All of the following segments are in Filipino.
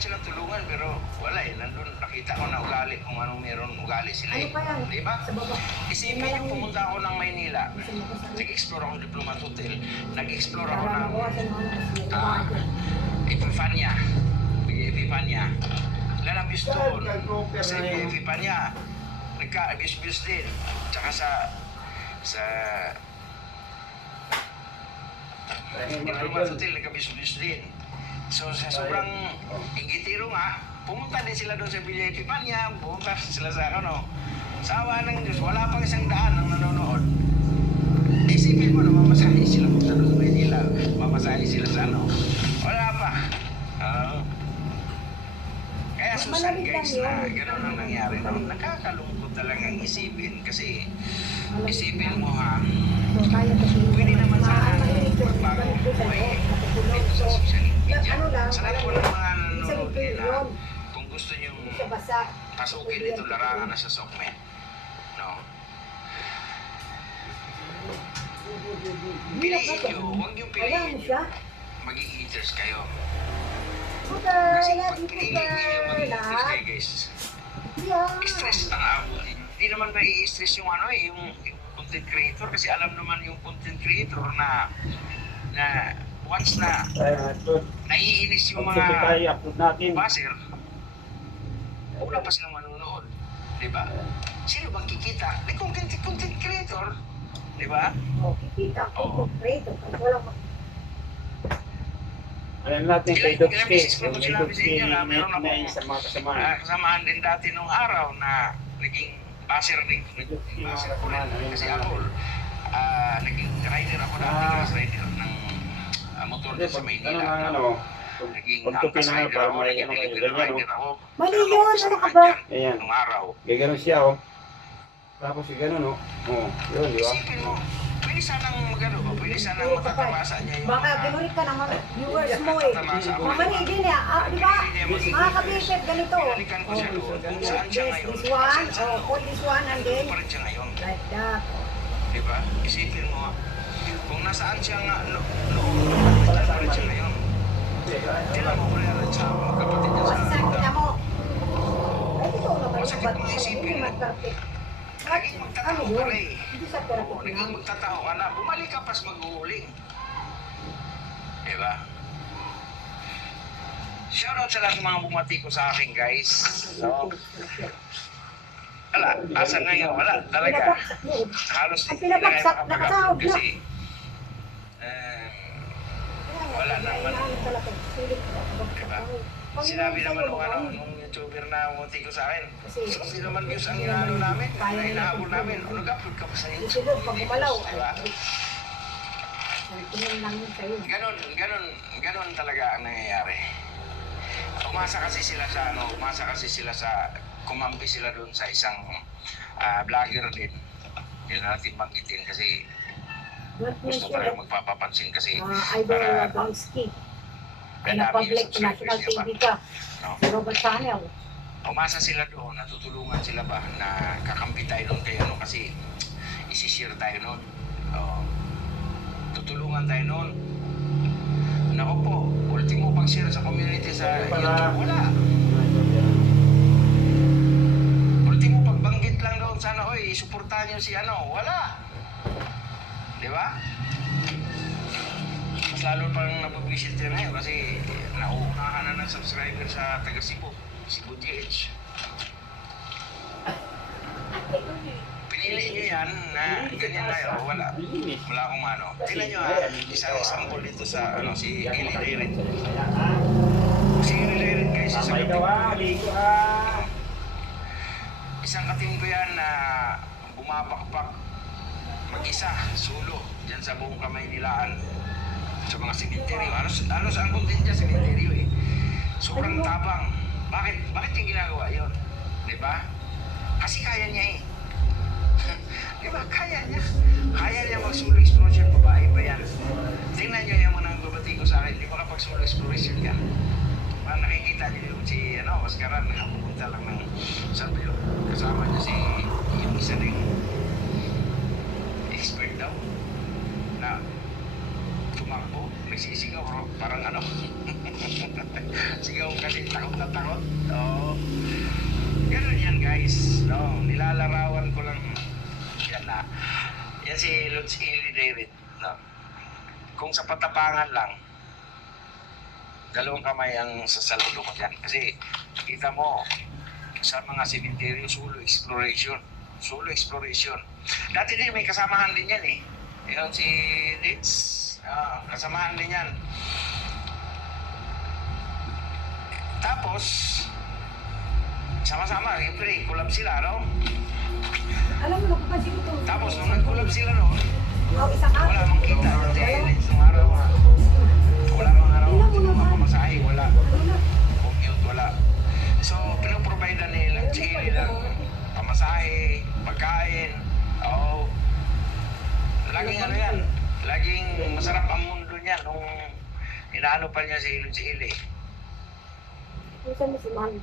silang tulungan pero wala eh. Nandun nakita ko na ugali kung anong meron ugali sila eh. Ano pa yan? Diba? Sa baba. Isipin yung pumunta ako ng Maynila. Nag-explore ako ng Diplomat Hotel. Nag-explore ako Para ng mabawasan yung ano kasi yung Epifania. Epifania. Lalabis doon. Sa Epifania. Nagka-abuse din. Tsaka sa Diplomat Hotel, nagka-abuse din. So sa sobrang ingitiro nga, pumunta din sila doon sa Villa Epifania, pumunta sila sa ano. Sa awa ng Diyos, wala pang 100 ang nanonood. Isipin mo na mamasahe sila punta doon sa Manila, mamasahe sila sa ano. Wala pa. Kaya susan guys na gano'n ang nangyari. No? Nakakalungkot talagang isipin kasi isipin mo ha, pwede naman sana magbago buhay dito sa social media. Sa lahat po ng mga nanonood nila, kung gusto nyo pasukin ito larangan na sa Sokmed. No? Piliin nyo, huwag nyo piliin nyo. Maging eaters kayo. Kasi pag piliin nyo yung maging eaters kayo guys, stress ang abot ninyo. Hindi naman mai-stress yung ano eh, yung content creator kasi alam naman yung content creator na once na naiinis yung mga buzzer, una pa silang manunood. Diba? Sino bang kikita? May content creator. Diba? Kikita, content creator. Walang alam natin kay Ilang Dutski, beses ko yung po sinabi sa inyo na meron na akong sa mga kasamahan. kasamaan din dati nung araw na naging buzzer din. Buzzer ko rin. Kasi ako, naging rider ako dati, grass rider ng motor din sa Maynila. Naging angkas rider ako, naging delivery rider ako. Mali yun, ano ka ba? Ayan, Nung araw. gano'n siya oh. Tapos gano'n oh. Oh, yun, di ba? Isipin mo, pwede sanang magano ba? Pwede sanang matatamasa niya yung Baka ginulit ka ng mga viewers mo eh. Tatamasa ako. Mamani din eh. Di ba? Mga kabishep, ganito. Pinalikan ko siya doon. Kung saan siya ngayon. This one, put this one and then Pa rin siya ngayon. like that. Diba? Isipin mo ha. Kung nasaan siya nga noon, pa rin siya ngayon. Tila mo ko rin sa mga kapatid niya sa Basta kita mo. Ay, ito naman yung Masakit ba't mga isipin mo. perfect. Naging magtatao ka rin. Hindi sa Oo, perfect naging na. magtatao ka na. Bumalik ka pas maghuhuling. Diba? Shoutout sa lahat ng mga bumati ko sa akin guys. So, wala. Asa ngayon? Wala. Talaga. Halos Ang pinabaksak, nakasahod na. kasi wala naman. Sinabi naman nung YouTuber na muti ko sa akin. So, hindi naman views ang inaano namin. Inahabol namin. Nag-upload ka pa sa Ito YouTube. doon, pag gumalaw. Diba? Tingnan lang yun sa'yo. Ganon talaga ang nangyayari. Umasa kasi sila sa kumampi sila doon sa isang vlogger din. Hindi na natin banggitin kasi gusto talaga magpapapansin kasi Idol Bansky. Ay na public, national TV ka. Robert Channel. Umasa sila doon, natutulungan sila ba na kakampi tayo doon kay ano kasi isishare tayo noon. Tutulungan tayo noon. Nako po, ultimo pag-share sa community sa YouTube, wala. Ultimo pagbanggit lang doon sana, oy, suportahan niyo si ano, wala. Di ba? Mas lalo pang napag-visit yan ngayon kasi nauunahan na ng subscriber sa taga Cebu, Cebu GH. Pinili nyo yan na ganyan tayo, wala. Wala akong ano. Tingnan nyo ha, isang example dito sa ano, si Eli Leiret. Si Eli Leiret guys, isang kating ko yan na bumapakpak mag-isa, solo, dyan sa buong kamay nilaan sa mga simenteryo. Halos ang content dyan simenteryo eh. Sobrang tabang. Bakit yung ginagawa yun? Diba? Kasi kaya niya eh. Diba? Kaya niya mag-solo exploration, babae pa yan. Tingnan nyo yung mga babati ko sa akin, di ba kapag solo exploration yan? Nakikita niyo yung si, Mascaran, pupunta lang ng, saan ba yun? Kasama niya si, yung isa rin, expert daw, na tumakbo, nagsisigaw, parang Sigaw kasi takot na takot. Oo. Ganun yan guys. No? Nilalarawan ko lang yan na. Yan si Lutz Ili David. No? Kung sa patapangan lang, dalawang kamay ang sasaludo ko dyan. Kasi kita mo, sa mga cemetery, solo exploration. Solo exploration. Dati din may kasamahan din yan eh. Yun si Litz. Kasamahan din yan. Tapos, sama-sama, siyempre, collab sila, no? Alam mo, napapansin ko ito. Tapos, nung nag-collab sila, no? Isang araw. Wala mang kita. Kasi Litz, nung araw, wala mang araw. Hindi mo mapamasahe, wala. Commute, wala. So, pinoprovide nila, chili lang, pamasahe, pagkain, oo. Laging ano yan, laging masarap ang mundo niya nung inaano pa niya si Ili. Minsan mo si Manny.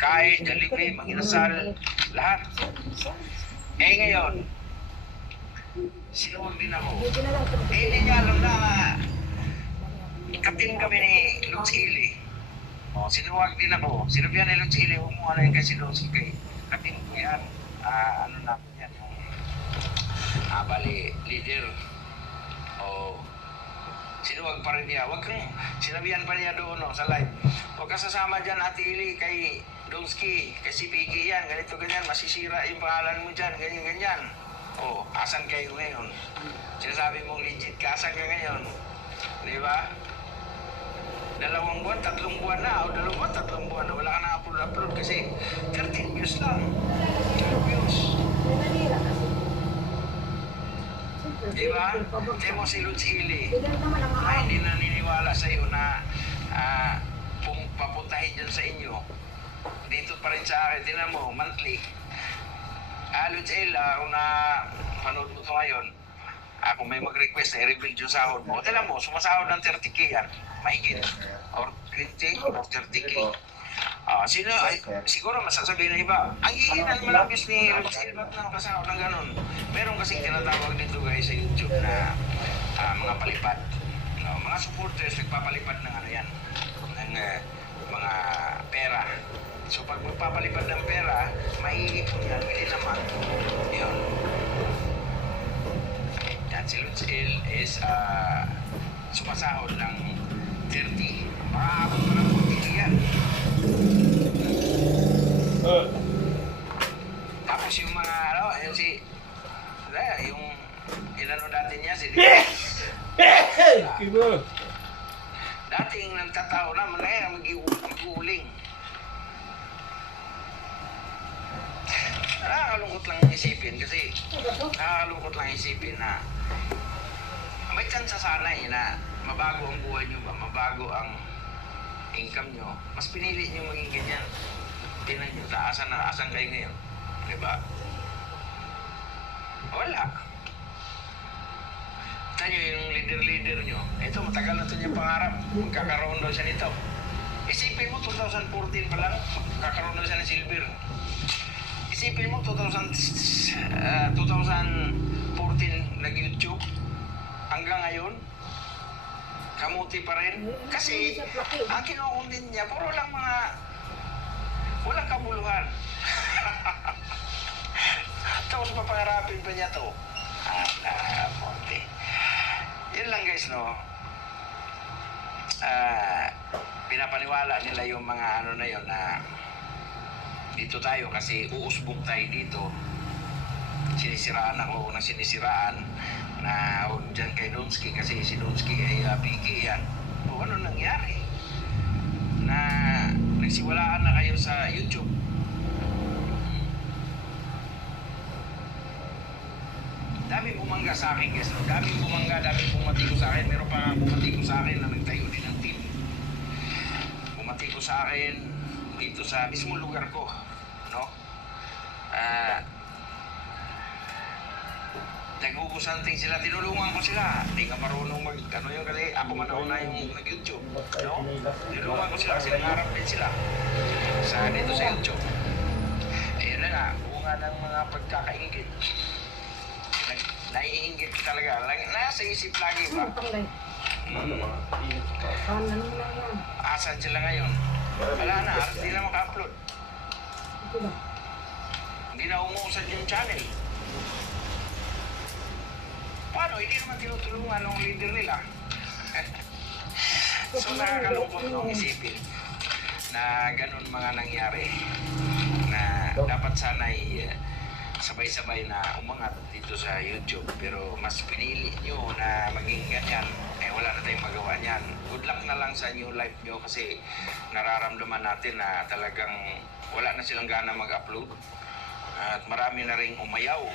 Kain, Jollibee, Manginasal, lahat. Eh ngayon, sinuwag din ako. Medyo na lang ito. Hindi niya alam na ikatin kami ni Lutz Ili. O, sinuwag din ako. Sinabihan ni Lutz Ili, huwag mo ano yung kasi Lutz Ili. Katin ko yan. Ano na yan, yung bali, leader. O, sinuwag pa rin niya. Huwag kang, sinabihan pa niya doon no, sa live. Huwag ka sasama dyan, Ate Ili, kay Donsky, kasi Piggy yan, ganito, ganyan, masisira yung pangalan mo dyan, ganyan, ganyan. O, asan kayo ngayon? Sinasabi mong legit ka, asan ka ngayon? Di ba? 2 buwan, 3 buwan na, o 2 buwan, 3 buwan na, wala ka na-upload kasi 13 views lang. 12 views. Nanira kasi. Di ba? Kaya mo si Lutz Ili, Bigyan naman ang ay hindi naniniwala sa iyo na kung papuntahin dyan sa inyo, dito pa rin sa akin, tinan mo, monthly. Lutz Ili, kung na panood mo ito ngayon, kung may mag-request na i-rebuild yung sahod mo, tinan mo, sumasahod ng 30k yan, mahigit, or 20 or 30k. Sino, ay, siguro masasabihin na iba, ang hihinan malabis ni Lutz Ili, ba't nang kasahod ng ganun? Meron kasing tinatawag dito guys sa YouTube na mga palipad. Mga supporters, nagpapalipad ng ano yan, ng mga pera. So pag magpapalipad ng pera, maiipon yan, hindi naman. Yun. Yan, si Lutz Ili is sumasahod ng 30. Makaabot pa ng 40 yan. Tapos yung mga ano, yung si yung inano natin niya si dating nagtatao naman na yan mag-uuling. Nakakalungkot lang isipin kasi nakakalungkot lang isipin na may chance sana na mabago ang buhay nyo ba, mabago ang income nyo, mas pinili nyo maging ganyan. Tinan nyo, asan kayo ngayon, diba? Wala. Ito nyo yung leader nyo. Ito, matagal na ito niya pangarap. Magkakaroon daw siya nito. Isipin mo, 2014 pa lang, magkakaroon daw siya ng silver. Isipin mo, 2014 nag-YouTube. Hanggang ngayon, kamuti pa rin. Kasi, ang kinukunin niya, puro lang walang kabuluhan. Tapos papangarapin pa niya to. Ponte. Yun lang guys, no? Pinapaniwala nila yung mga ano na yun na dito tayo kasi uusbong tayo dito. Sinisiraan ako ng sinisiraan na huwag dyan kay Donsky kasi si Donsky ay Piggy yan. O ano nangyari? Na nagsiwalaan na kayo sa YouTube. Daming bumangga sa akin guys. Daming bumangga, daming bumati ko sa akin. Meron pa bumati ko sa akin na nagtayo din ng team. Bumati ko sa akin dito sa mismo lugar ko. No? Nag-uusanting sila, tinulungan ko sila. Hindi ka marunong ano yun kasi ako manauna yung nag-YouTube. No? Tinulungan ko sila kasi nangarap din sila dito sa YouTube. Ayun na nga, bunga ng mga pagkakaingit. Naiingit talaga. Nasa isip lagi ba? Ano ba? Init pa. Ano na yan? Asan sila ngayon? Wala na, halos di na maka-upload. Ito ba? Hindi na umuusad yung channel. Paano? Hindi naman tinutulungan ng leader nila. So nakakalungkot nung isipin na ganun mga nangyari. Na dapat sana'y sabay-sabay na umangat dito sa YouTube. Pero mas pinili nyo na maging ganyan, wala na tayong magawa niyan. Good luck na lang sa new life nyo kasi nararamdaman natin na talagang wala na silang gana mag-upload. At marami na ring umayaw.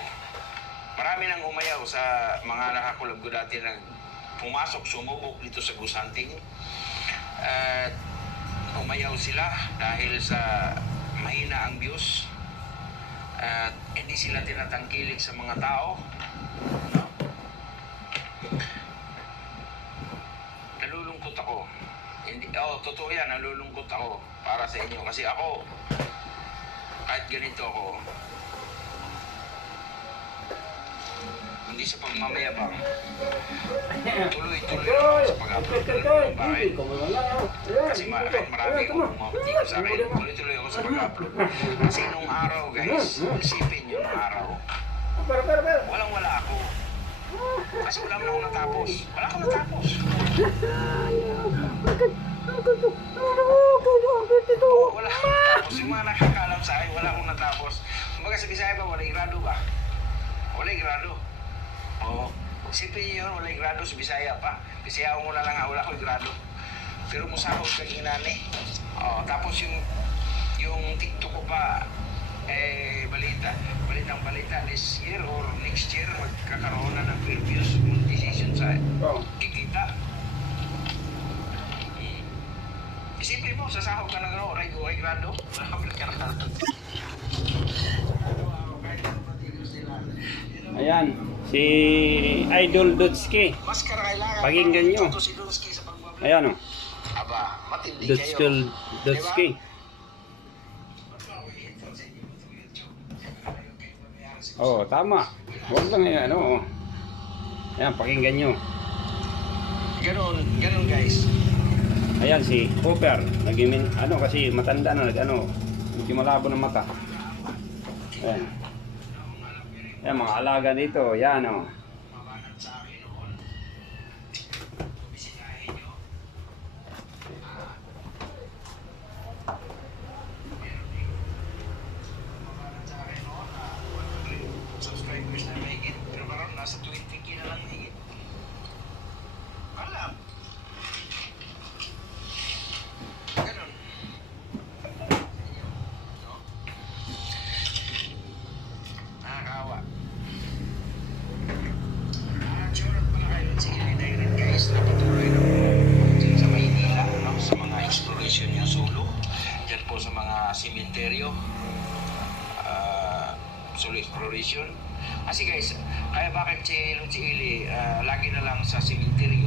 Marami nang umayaw sa mga nakakulab ko dati na pumasok, sumubok dito sa Goose Hunting. At umayaw sila dahil sa mahina ang views. At hindi sila tinatangkilik sa mga tao. No? Nalulungkot ako. Totoo yan, nalulungkot ako para sa inyo. Kasi ako, kahit ganito ako, hindi sa pagmamayabang, tuloy-tuloy ako sa pag-upload. Bakit? Kasi kahit marami akong mapatiko sa akin, tuloy-tuloy ako sa pag-upload. Kasi nung araw, guys, isipin nyo nung araw, walang-wala ako. Kasi wala mo na akong natapos. Wala akong natapos. Wala akong natapos. Yung mga nakakalam sa akin, wala akong natapos. Kumbaga sa Bisaya ba, wala grado ba? Wala grado. Oo. Isipin niyo yun, wala grado sa Bisaya pa. Bisaya mo na lang nga, wala akong grado. Pero musahod kang inani. Oo. Tapos yung TikTok ko pa, balita this year or next year, magkakaroon na ng previous decision sa kikita. Isipin mo, sasahog ka ng oray grado. Wala kang grado. Ayan, si Idol Dutski. Maskara kailangan. Pakinggan nyo. Ito si Dutski sa pagbablog. Ayan o, Aba, matindi kayo. Dutski. Oh, tama. Huwag lang yan, ano. Ayan, pakinggan nyo. Ganun guys. Ayan, si Cooper. Naging, kasi matanda na, hindi malabo ng mata. Ayan. Ayan, mga alaga dito. Ayan, o. Subscribers na mahigit. Pero karoon, nasa 20k na lang higit. Alam. Ganun. No? Nakakawa. Shoutout pala kayo sa Ilitay rin guys. Napatuloy na po dyan sa Maynila. No? Sa mga exploration yung solo. Dyan po sa mga sementeryo. Solo exploration. Kasi guys, kaya bakit si Ili lagi na lang sa cemetery